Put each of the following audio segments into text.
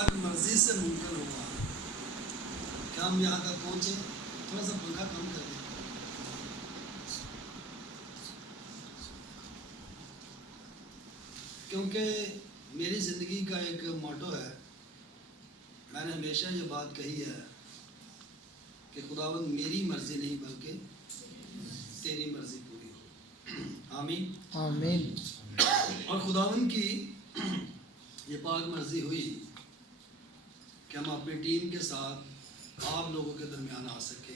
पाक मर्जी से मुमकिन हुआ कि हम यहाँ तक पहुँचे। थोड़ा सा पंखा कम कर दें। क्योंकि मेरी ज़िंदगी का एक मोटो है, मैंने हमेशा ये बात कही है कि खुदावंद मेरी मर्ज़ी नहीं बल्कि तेरी मर्ज़ी पूरी हो। आमीन आमीन। और खुदावंद की ये पाक मर्ज़ी हुई कि हम अपनी टीम के साथ आप लोगों के दरमियान आ सके,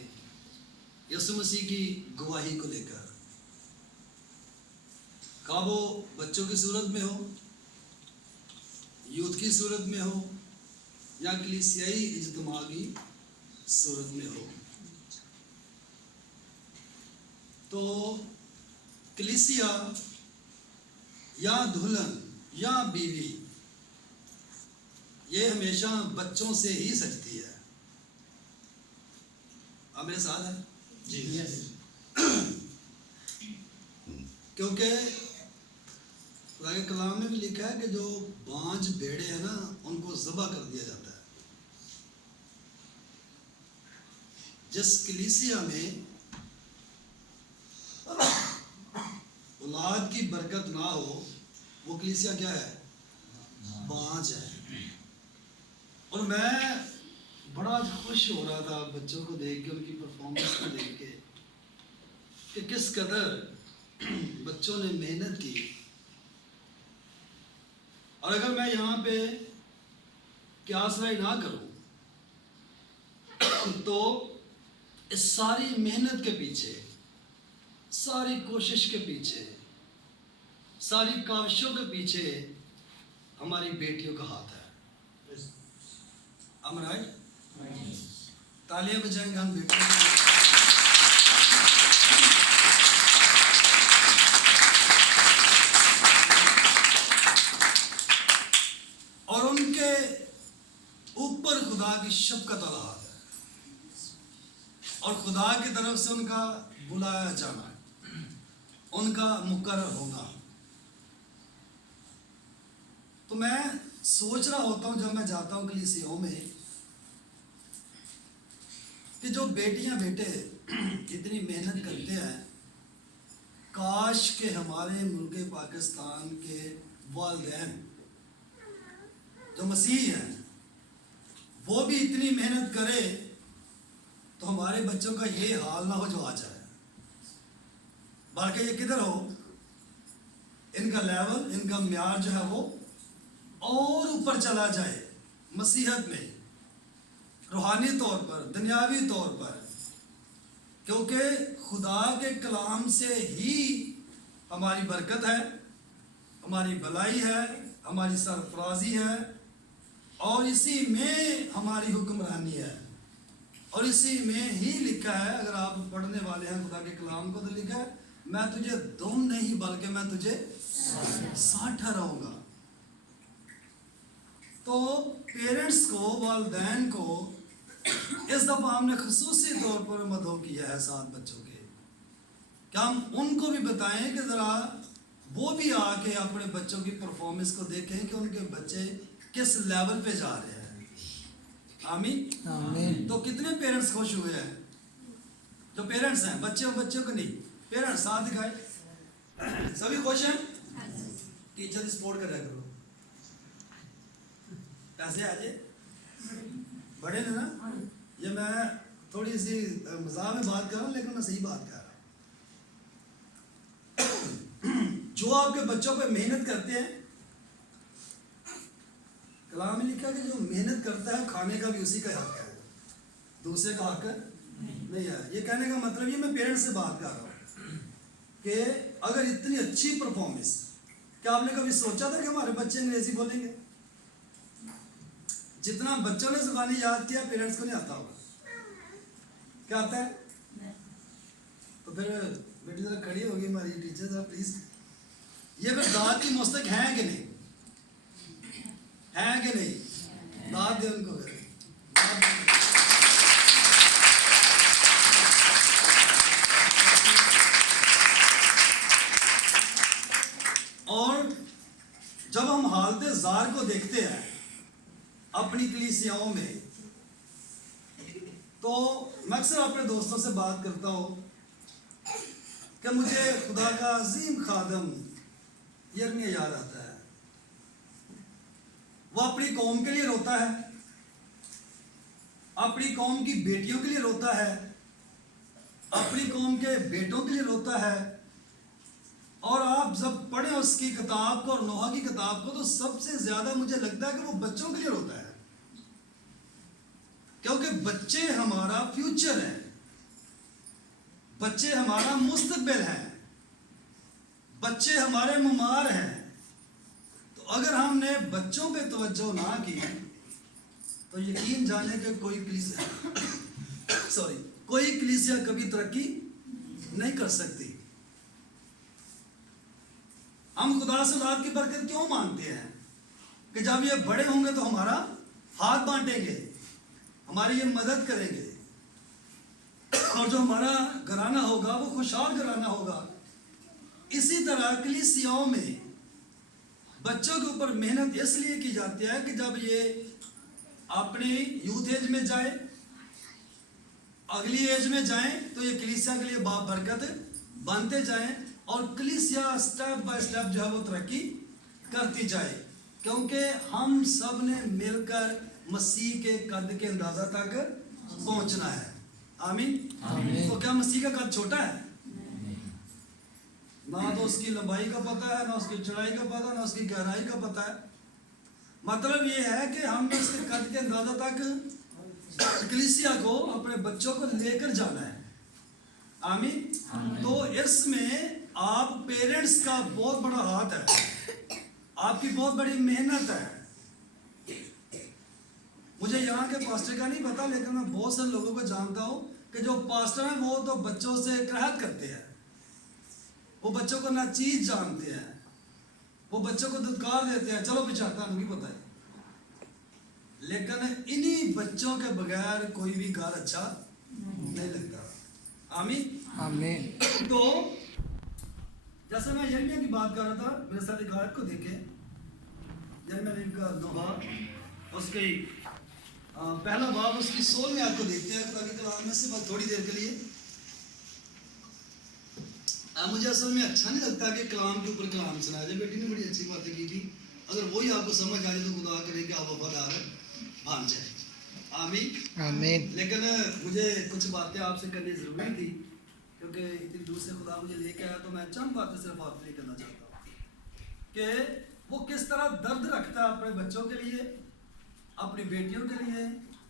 यीशु मसीह की गवाही को लेकर। का वो बच्चों की सूरत में हो, यूथ की सूरत में हो, या कलीसियाई इज्तिमा की सूरत में हो। तो कलीसिया या दुल्हन या बीवी ये हमेशा बच्चों से ही सजती है। आप मेरे साथ हैं जी। क्योंकि खुदा के कलाम में भी लिखा है कि जो बांझ भेड़े हैं ना, उनको ज़बह कर दिया जाता है। जिस कलीसिया में औलाद की बरकत ना हो, वो कलीसिया क्या है? बांझ है। और मैं बड़ा खुश हो रहा था बच्चों को देख के, उनकी परफॉर्मेंस को देख के, कि किस कदर बच्चों ने मेहनत की। और अगर मैं यहाँ पे क्यासराई ना करूँ तो इस सारी मेहनत के पीछे, सारी कोशिश के पीछे, सारी काविशों के पीछे हमारी बेटियों का हाथ है। I'm right? तालियां बजाएंगे हम बेटियों के लिए। और उनके ऊपर खुदा की शफ़क़त वाला हाथ है, और खुदा की तरफ से उनका बुलाया जाना, उनका मुकर्रर होना। तो मैं सोच रहा होता हूँ जब मैं जाता हूँ कलीसियाओं में, कि जो बेटियां बेटे इतनी मेहनत करते हैं, काश के हमारे मुल्क पाकिस्तान के वालिदैन जो मसीही हैं वो भी इतनी मेहनत करे तो हमारे बच्चों का ये हाल ना हो जो आज है। बल्कि ये किधर हो, इनका लेवल, इनका म्यार जो है वो और ऊपर चला जाए, मसीहत में, रूहानी तौर पर, दुनियावी तौर पर। क्योंकि खुदा के कलाम से ही हमारी बरकत है, हमारी भलाई है, हमारी सरफराजी है, और इसी में हमारी हुक्मरानी है। और इसी में ही लिखा है, अगर आप पढ़ने वाले हैं खुदा के कलाम को, तो लिखा है मैं तुझे दुम नहीं बल्कि मैं तुझे 60 ठहराऊंगा। तो पेरेंट्स को, वालिदैन को इस दफ़ा हमने खुसूसी तौर पर मदहो किया है 7 बच्चों के, क्या हम उनको भी बताएं कि ज़रा वो भी आके अपने बच्चों की परफॉर्मेंस को देखें कि उनके बच्चे किस लेवल पे जा रहे हैं। आमीन आमीन। तो कितने पेरेंट्स खुश हुए हैं? जो पेरेंट्स हैं, बच्चों को नहीं, पेरेंट्स साथ दिखाए। सभी खुश हैं? टीचर सपोर्ट कर रहा करो, पैसे आ जाए बड़े ने ना। ये मैं थोड़ी सी मजाक में बात कर रहा हूँ, लेकिन मैं सही बात कर रहा हूँ। जो आपके बच्चों पे मेहनत करते हैं, कलाम में लिखा है कि जो मेहनत करता है खाने का भी उसी का हक है, दूसरे का हक नहीं है। ये कहने का मतलब ये मैं पेरेंट्स से बात कर रहा हूँ कि अगर इतनी अच्छी परफॉर्मेंस, क्या आपने कभी सोचा था कि हमारे बच्चे अंग्रेजी बोलेंगे? जितना बच्चों ने ज़ुबानी याद किया, पेरेंट्स को नहीं आता होगा। क्या आता है? तो फिर बेटी जरा खड़ी होगी हमारी टीचर, जरा प्लीज, ये फिर दाद की मुस्तक हैं कि नहीं? हैं कि नहीं? दाद दे उनको फिर। और जब हम हालत ज़ार को देखते हैं अपनी कलीसियाओं में, तो मैं अक्सर अपने दोस्तों से बात करता हूँ कि मुझे खुदा का अजीम खादम यिर्मयाह याद आता है। वो अपनी कौम के लिए रोता है, अपनी कौम की बेटियों के लिए रोता है, अपनी कौम के बेटों के लिए रोता है। और आप जब पढ़ें उसकी किताब को और नोहा की किताब को, तो सबसे ज्यादा मुझे लगता है कि वो बच्चों के लिए रोता है, क्योंकि बच्चे हमारा फ्यूचर है, बच्चे हमारा मुस्तकबिल है, बच्चे हमारे ममार हैं। तो अगर हमने बच्चों पे तवज्जो ना की तो यकीन जाने कि कोई कलीसिया कभी तरक्की नहीं कर सकती। हम खुदा से औलाद की बरकत क्यों मांगते हैं कि जब ये बड़े होंगे तो हमारा हाथ बांटेंगे, हमारी ये मदद करेंगे, और जो हमारा घराना होगा वो खुशहाल घराना होगा। इसी तरह कलीसियाओं में बच्चों के ऊपर मेहनत इसलिए की जाती है कि जब ये अपने यूथ एज में जाए, अगली एज में जाएं, तो ये कलीसिया के लिए बाप बरकत बनते जाएं और कलीसिया स्टेप बाय स्टेप जो है वो तरक्की करती जाए, क्योंकि हम सब ने मिलकर मसीह के कद के अंदाजा तक पहुंचना है। आमीन, आमीन। तो क्या मसीह का कद छोटा है? ना तो उसकी लंबाई का पता है, ना उसकी चौड़ाई का पता, ना उसकी गहराई का पता है। मतलब ये है कि हमने उसके कद के अंदाजा तक कलीसिया को, अपने बच्चों को लेकर जाना है। आमीन। तो इसमें आप पेरेंट्स का बहुत बड़ा हाथ है, आपकी बहुत बड़ी मेहनत है। मुझे यहाँ के पास्टर का नहीं पता, लेकिन मैं बहुत सारे लोगों को जानता हूँ कि जो पास्टर हैं वो तो बच्चों से कराहत करते हैं, वो बच्चों को ना चीज जानते हैं, वो बच्चों को धुतकार देते हैं, चलो पिछाता नहीं पता है। लेकिन इन्हीं बच्चों के बगैर कोई भी घर अच्छा नहीं लगता। आमीन, आमीन। तो जैसे मैं यिर्मयाह की बात कर रहा था, मेरे साथ एक आयत को देखें, यिर्मयाह का नोहा उसके पहला बाब उसकी 16वीं आयत को देखते हैं। ताकि कलाम में से बस थोड़ी देर के लिए, मुझे असल में अच्छा नहीं लगता कि कलाम के ऊपर कलाम सुनाया जाए। बेटी ने बड़ी अच्छी बातें की थी, अगर वही आपको समझ आ जाए तो खुदा करे कि आप वफादार भाग जाए। आमीन, आमीन। लेकिन मुझे कुछ बातें आपसे करनी जरूरी थी, क्योंकि इतनी दूर से खुदा मुझे लेके आया। तो मैं चंद बातें सिर्फ आपके लिए करना चाहता हूँ कि वो किस तरह दर्द रखता है अपने बच्चों के लिए, अपनी बेटियों के लिए,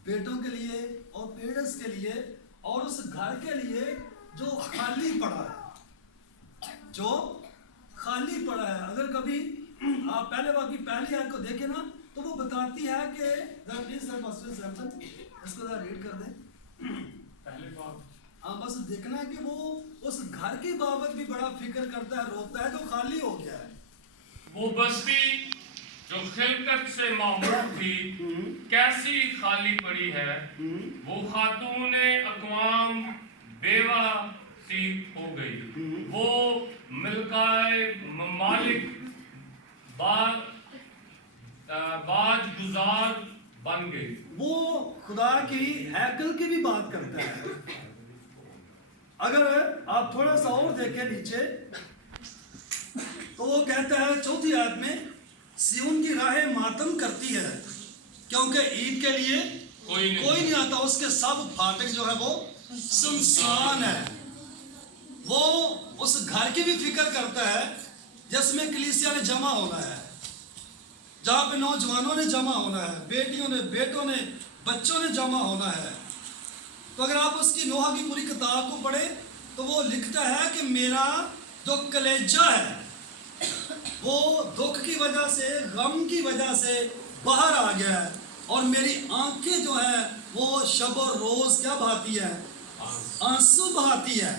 बेटों के लिए और पेरेंट्स के लिए, और उस घर के लिए जो खाली पड़ा है, जो खाली पड़ा है। अगर कभी आप पहले बार की पहली आयत को देखें ना, तो वो बताती है कि इसको रीड कर दें पहले बार। हाँ, बस देखना है कि वो उस घर की बाबत भी बड़ा फिक्र करता है, रोता है जो खाली हो गया है। वो बस्ती जो खिलकत से मामूर थी कैसी खाली पड़ी है, वो खातून अक़वाम बेवा सी हो गई, वो मिल्काए ममालिक बाज गुजार बन गई। वो खुदा की हैकल की भी बात करता है। अगर आप थोड़ा सा और देखें नीचे, तो वो कहता है 4वीं आयत में, सिय्योन की राहें मातम करती है, क्योंकि ईद के लिए कोई नहीं आता, उसके सब फाटक जो है वो सुनसान है। वो उस घर की भी फिक्र करता है जिसमें कलीसिया ने जमा होना है, जहाँ पे नौजवानों ने जमा होना है, बेटियों ने, बेटों ने, बच्चों ने जमा होना है। तो अगर आप उसकी नोहा की पूरी किताब को पढ़े, तो वो लिखता है कि मेरा जो कलेजा है वो दुख की वजह से, गम की वजह से बाहर आ गया है, और मेरी आंखें जो है वो शब और रोज क्या बहाती है, आंसू बहाती है।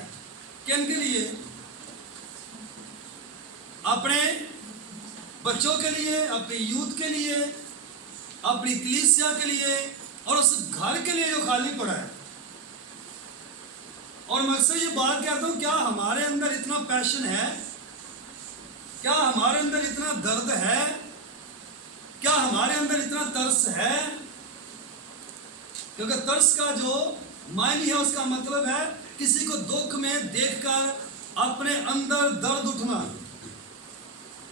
किन के लिए? अपने बच्चों के लिए, अपनी यूथ के लिए, अपनी कलीसिया के लिए, और उस घर के लिए जो खाली पड़ा है। और मैं अक्सर ये बात कहता हूँ, क्या हमारे अंदर इतना पैशन है, क्या हमारे अंदर इतना दर्द है, क्या हमारे अंदर इतना तरस है क्योंकि तर्स का जो मायने है उसका मतलब है किसी को दुख में देखकर अपने अंदर दर्द उठना,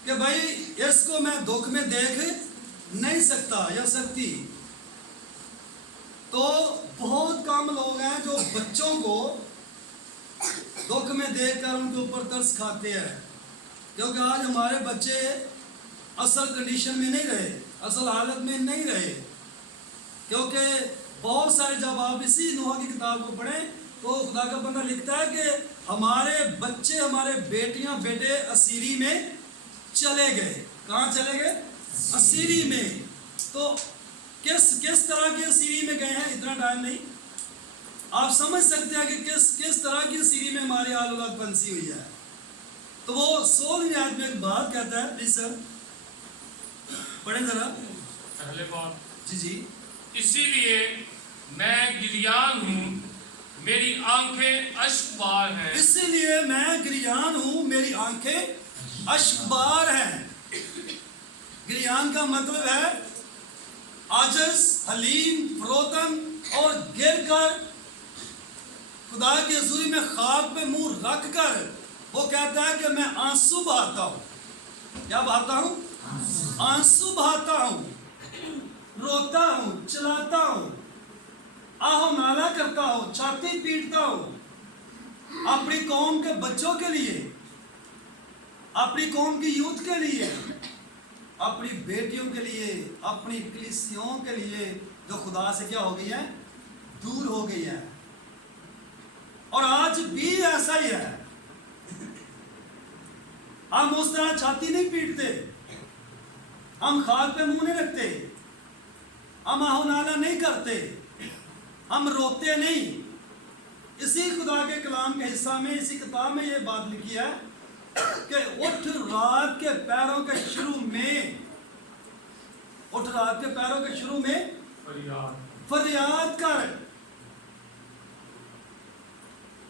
कि भाई इसको मैं दुख में देख नहीं सकता या सकती। तो बहुत कम लोग हैं जो बच्चों को दुख में देखकर उनके ऊपर तरस खाते हैं, क्योंकि आज हमारे बच्चे असल कंडीशन में नहीं रहे, असल हालत में नहीं रहे। क्योंकि बहुत सारे, जब आप इसी नूह की किताब को पढ़ें तो खुदा का बंदा लिखता है कि हमारे बच्चे, हमारे बेटियां बेटे असीरी में चले गए। कहाँ चले गए? असीरी में। तो किस तरह के असीरी में गए हैं, इतना टाइम नहीं, आप समझ सकते हैं कि किस तरह की असीरी में हमारी औलाद फंसी हुई है। तो वो 16वीं आयत में एक बात कहता है, प्लीज सर पढ़ें जरा। पहले बात, जी जी। इसीलिए मैं गिरियान हूँ, मेरी आंखें अश्कबार हैं। इसीलिए मैं गिरियान हूँ, मेरी आंखें अश्कबार हैं। गिरियान का मतलब है आजज, हलीम, फरोतन, और गिर कर खुदा की हजूरी में खाक पे मुंह रख कर वो कहता है कि मैं आंसू बहाता हूँ। क्या बहाता हूँ? आंसू बहाता हूँ, रोता हूँ, चिल्लाता हूँ, आहो नाला करता हूँ, छाती पीटता हूँ अपनी कौम के बच्चों के लिए, अपनी कौम की यूथ के लिए, अपनी बेटियों के लिए, अपनी कलीसियाओं के लिए जो खुदा से क्या हो गई है? दूर हो गई है। और आज भी ऐसा ही है। हम उस तरह छाती नहीं पीटते, हम खाक पे मुंह नहीं रखते, हम आहो नाला नहीं करते, हम रोते नहीं। इसी खुदा के कलाम के हिस्सा में, इसी किताब में ये बात लिखी है कि उठ रात के पैरों के शुरू में, उठ रात के पैरों के शुरू में फरियाद कर।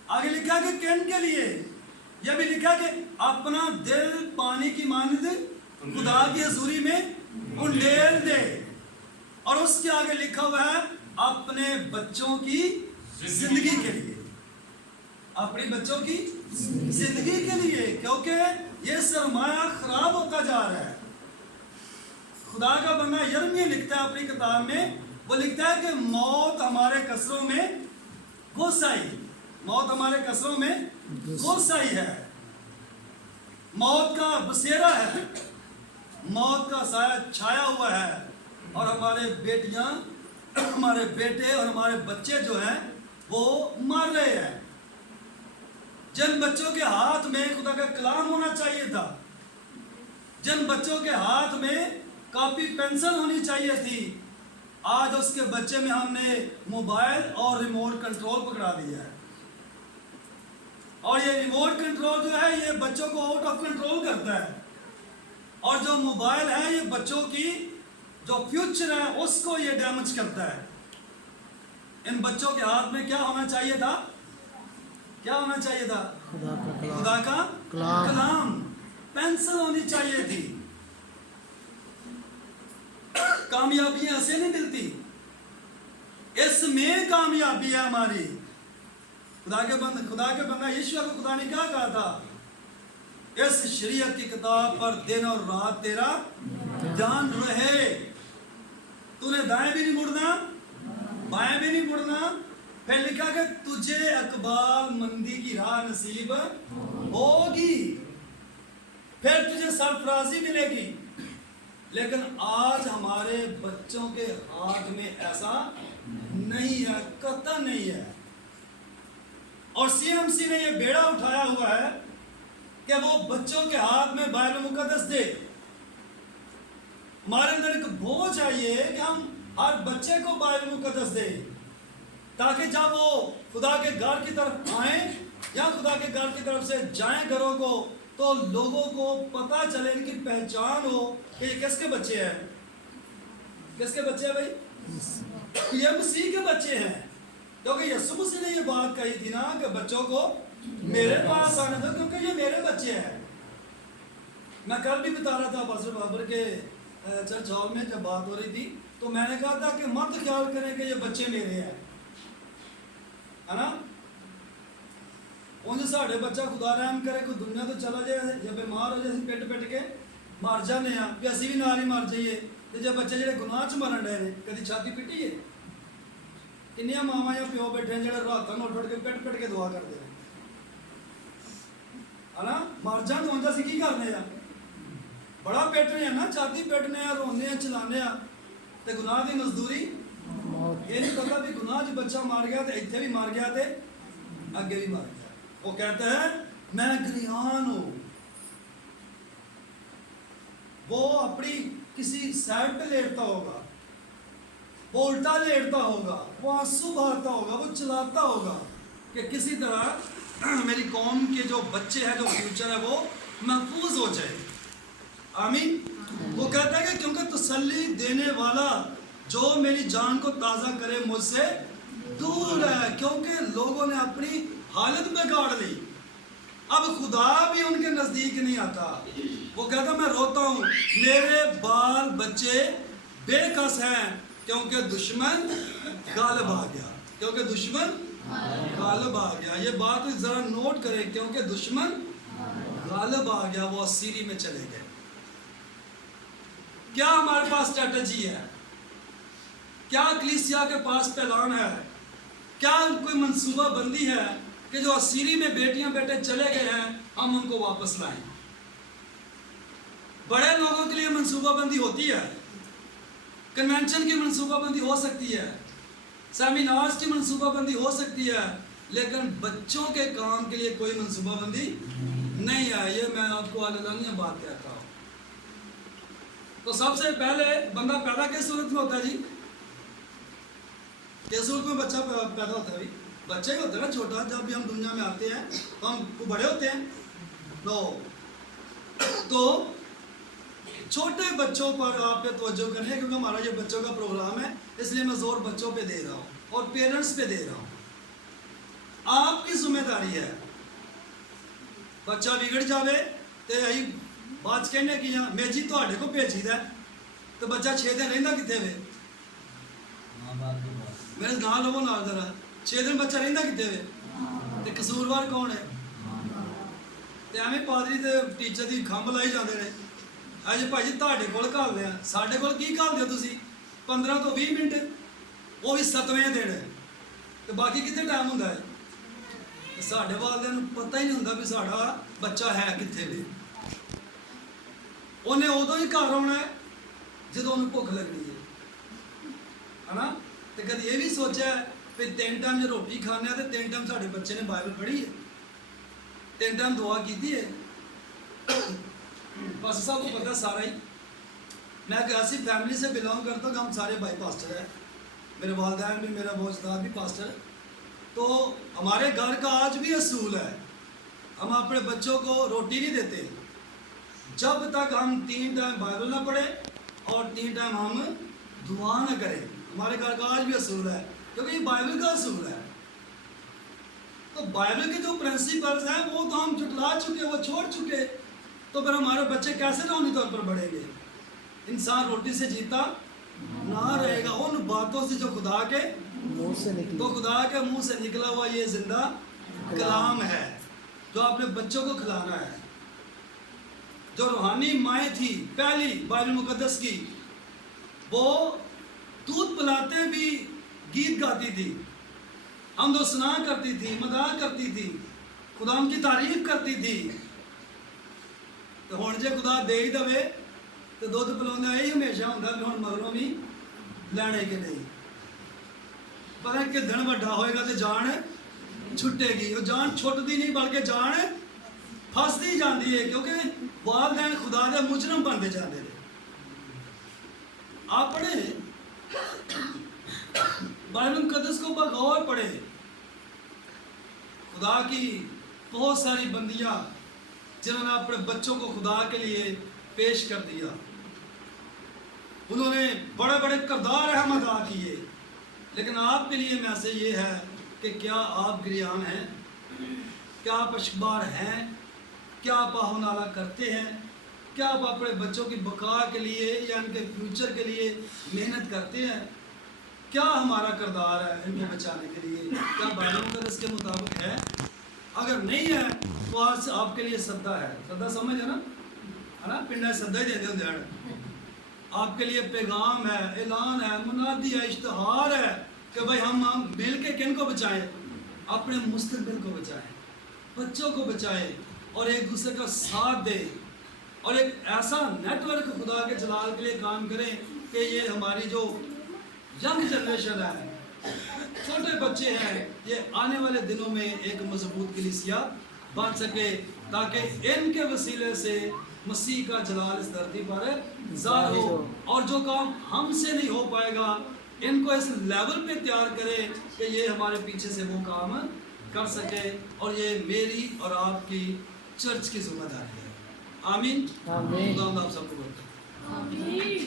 आगे लिखा कि किन के लिए? यह भी लिखा कि अपना दिल पानी की मानद खुदा की हजूरी में उंडेल दे। और उसके आगे लिखा हुआ है अपने बच्चों की जिंदगी के लिए, अपने बच्चों की जिंदगी के लिए, क्योंकि ये सरमाया खराब होता जा रहा है। खुदा का बंदा यिर्मयाह लिखता है अपनी किताब में, वो लिखता है कि मौत हमारे कसरों में घुस आई, मौत हमारे कसरों में घुस आई है, मौत का बसेरा है, मौत का साया छाया हुआ है। और हमारे बेटियां, हमारे बेटे और हमारे बच्चे जो हैं वो मर रहे हैं। जिन बच्चों के हाथ में खुदा का कलाम होना चाहिए था, जिन बच्चों के हाथ में कॉपी पेंसिल होनी चाहिए थी, आज उसके बच्चे में हमने मोबाइल और रिमोट कंट्रोल पकड़ा दिया है। और ये रिमोट कंट्रोल जो है ये बच्चों को आउट ऑफ कंट्रोल करता है, और जो मोबाइल है ये बच्चों की जो फ्यूचर है उसको ये डैमेज करता है। इन बच्चों के हाथ में क्या होना चाहिए था? क्या होना चाहिए था? खुदा का कलाम, पेंसिल होनी चाहिए थी। कामयाबी ऐसे नहीं मिलती, इसमें कामयाबी है हमारी। खुदा के बंदा यीशु को खुदा ने क्या कहा था? इस शरीयत की किताब पर दिन और रात तेरा ध्यान रहे, तूने दाएं भी नहीं मुड़ना, बाएं भी नहीं मुड़ना। फिर लिखा कि तुझे अकबाल मंदी की राह नसीब होगी, फिर तुझे सरफराजी मिलेगी। लेकिन आज हमारे बच्चों के हाथ में ऐसा नहीं है, कतई नहीं है। और सीएमसी ने यह बेड़ा उठाया हुआ है कि वो बच्चों के हाथ में बाइबल मुकद्दस दे। हमारे अंदर एक बोझ है ये कि हम हर बच्चे को बाइबल मुकद्दस दे, ताकि जब वो खुदा के घर की तरफ आए या खुदा के घर की तरफ से जाएं घरों को, तो लोगों को पता चले, इनकी पहचान हो कि ये किसके बच्चे हैं। किसके बच्चे हैं भाई? ये मसीह के बच्चे हैं। क्योंकि यीशु मसीह ने ये बात कही थी ना कि बच्चों को मेरे पास आने दो, क्योंकि ये मेरे बच्चे हैं। मैं कल भी बता रहा था पास्टर बाबर के चर्च हॉल में जब बात हो रही थी, تو میں نے کہا تھا کہ مت خیال کریں کہ یہ بچے میرے ہیں، ہے نا؟ انج ساڑھے بچہ خدا رحم کرے کوئی دنیا تو چلا جائے یا بیمار ہو جائے پٹ پٹ کے مر جانے ہیں کہ اسی بھی نال ہی مر جائیے. تو جب بچے جڑے گناہ چ مرن ڈے نے کدی چھاتی پٹی ہے؟ کنیا ماواں یا پیو بیٹھے ہیں جڑے راتاں اٹھ اٹھ کے پٹ پٹ کے دعا کرتے ہیں، ہے نا؟ مر جان تو اسی کی کرنے ہیں؟ بڑا پیٹنے ہیں نا، چھاتی پیٹنے ہیں، رونے ہیں، چلانے ہیں. تے گناہ دی مزدوری یہ نہیں پتا بھی گناہ جو بچہ مار گیا تے اتنے بھی مار گیا تے اگے بھی مار گیا. وہ کہتا ہے میں گریان ہوں. وہ اپنی کسی سائڈ پہ لیٹتا ہوگا، وہ الٹا لیٹتا ہوگا، وہ آنسو بہاتا ہوگا، وہ چلاتا ہوگا کہ کسی طرح میری قوم کے جو بچے ہیں، جو فیوچر ہے وہ محفوظ ہو جائے. آمین. وہ کہتا ہے کہ کیونکہ تسلی دینے والا جو میری جان کو تازہ کرے مجھ سے دور ہے. کیونکہ لوگوں نے اپنی حالت بگاڑ لی، اب خدا بھی ان کے نزدیک نہیں آتا. وہ کہتا میں روتا ہوں، میرے بال بچے بے کس ہیں کیونکہ دشمن غالب آ گیا. کیونکہ دشمن غالب آ گیا. یہ بات ذرا نوٹ کریں، کیونکہ دشمن غالب آ گیا، وہ اسیری میں چلے گئے. کیا ہمارے پاس اسٹریٹجی ہے؟ کیا کلیسیا کے پاس پلان ہے؟ کیا کوئی منصوبہ بندی ہے کہ جو اسیری میں بیٹیاں بیٹے چلے گئے ہیں ہم ان کو واپس لائیں؟ بڑے لوگوں کے لیے منصوبہ بندی ہوتی ہے، کنونشن کی منصوبہ بندی ہو سکتی ہے، سیمینارز کی منصوبہ بندی ہو سکتی ہے، لیکن بچوں کے کام کے لیے کوئی منصوبہ بندی نہیں ہے. یہ میں آپ کو علانیہ بات کہتا ہوں. تو سب سے پہلے بندہ پیدا کس صورت میں ہوتا ہے جی؟ کس صورت میں بچہ پیدا ہوتا ہے؟ بچہ ہی ہوتا ہے نا چھوٹا. جب بھی ہم دنیا میں آتے ہیں تو ہم بڑے ہوتے ہیں. تو چھوٹے بچوں پر آپ پہ توجہ کریں کیونکہ ہمارا یہ بچوں کا پروگرام ہے، اس لیے میں زور بچوں پہ دے رہا ہوں اور پیرنٹس پہ دے رہا ہوں. آپ کی ذمہ داری ہے. بچہ بگڑ جاوے تو یہی بات کہنے کی میں جی تواڈے کو بھیجی دا تو بچہ 6 دن رہندا کتنے وے؟ میرے نال لو نال ذرا 6 دن بچہ رہندا کتنے وے؟ تے قصوروار کون ہے؟ تے ایویں پادری تے ٹیچر دی کھمب لائی جاندے نے. اج بھائی جی تواڈے کول گھلدے ہیں، ساڈے کول کی گھلدے ہو تسی؟ 15 تو 20 منٹ، وہ بھی 7ویں دن ہے. تے باقی کتنے ٹائم ہوندا ہے؟ ساڈے والدین نوں پتہ ہی نہیں ہوندا بھی ساڈا بچہ ہے کتنے وے. انہیں ادو ہی گھر آنا ہے جدو انہیں بھوک لگنی ہے نا. تو کدی یہ بھی سوچا ہے کہ 3 ٹائم جو روٹی کھانے تو 3 ٹائم سارے بچے نے بائبل پڑھی ہے، 3 ٹائم دعا کی ہے؟ بس سب کو پتا سارا ہی. میں ایک ایسی فیملی سے بلانگ کرتا ہوں کہ ہم سارے بھائی پاسٹر ہیں، میرے والدین بھی، میرا وہ استاد بھی پاسٹر. تو ہمارے گھر کا آج بھی اصول ہے ہم اپنے بچوں کو روٹی نہیں دیتے جب تک ہم 3 ٹائم بائبل نہ پڑھیں اور 3 ٹائم ہم دعا نہ کریں. ہمارے گھر کا آج بھی اصول ہے کیونکہ یہ بائبل کا اصول ہے. تو بائبل کے جو پرنسپلز ہیں وہ تو ہم جھٹلا چکے، وہ چھوڑ چکے. تو پھر ہمارے بچے کیسے روحانی طور پر بڑھیں گے؟ انسان روٹی سے جیتا نہ رہے گا، ان باتوں سے جو خدا کے منہ سے نکلی. تو خدا کے منہ سے نکلا ہوا یہ زندہ کلام ہے جو اپنے بچوں کو کھلانا ہے. جو روحانی مائیں تھی پہلی بائبل مقدس کی، وہ دودھ پلاتے بھی گیت گاتی تھی، حمد و ثنا کرتی تھی، مداح کرتی تھی، خدا ان کی تعریف کرتی تھی. تو ہوں جے خدا دے ہی دے تو دودھ پلاؤں یہی ہمیشہ ہوتا ہے ہوں مگروں بھی لینے کے نہیں. پتہ کہ دن وڈا ہوئے گا تو جان چھٹے گی. وہ جان چھٹتی نہیں بلکہ جان پھستی جاتی ہے کیونکہ والدین خدا دے مجرم بنتے جاتے ہیں. آپ پڑھیں بائبل مقدس کو بغور پڑھیں. خدا کی بہت ساری بندیاں جنہوں نے اپنے بچوں کو خدا کے لیے پیش کر دیا، انہوں نے بڑے بڑے کردار اہم ادا کیے. لیکن آپ کے لیے میسج یہ ہے کہ کیا آپ گریان ہیں؟ کیا آپ اشکبار ہیں؟ کیا آپ آہو نالا کرتے ہیں؟ क्या आप अपने बच्चों की बका के लिए या इनके फ्यूचर के लिए मेहनत करते हैं? क्या हमारा किरदार है इनको बचाने के लिए? क्या बाइबल मुक़द्दस के मुताबिक है? अगर नहीं है तो आज आपके लिए सद्दा है। सद्दा समझ है ना पिंडा सद्दा ही देते होंगे हैं। आपके लिए पैगाम है, ऐलान है, मुनादी है, इश्तिहार है कि भाई हम मिल के किन को बचाएं? अपने मुस्तकबिल को बचाएं, बच्चों को बचाएं और एक दूसरे का साथ दें और एक ऐसा नेटवर्क खुदा के जलाल के लिए काम करें कि ये हमारी जो यंग जनरेशन है, छोटे बच्चे हैं, ये आने वाले दिनों में एक मजबूत कलीसिया बन सके ताकि इनके वसीले से मसीह का जलाल इस धरती पर ज़ाहिर हो और जो काम हमसे नहीं हो पाएगा इनको इस लेवल पे तैयार करें कि ये हमारे पीछे से वो काम कर सके और ये मेरी और आपकी चर्च की जिम्मेदारी है। आमीन। आमीन। खुदा आप सबको बरकत दे। आमीन।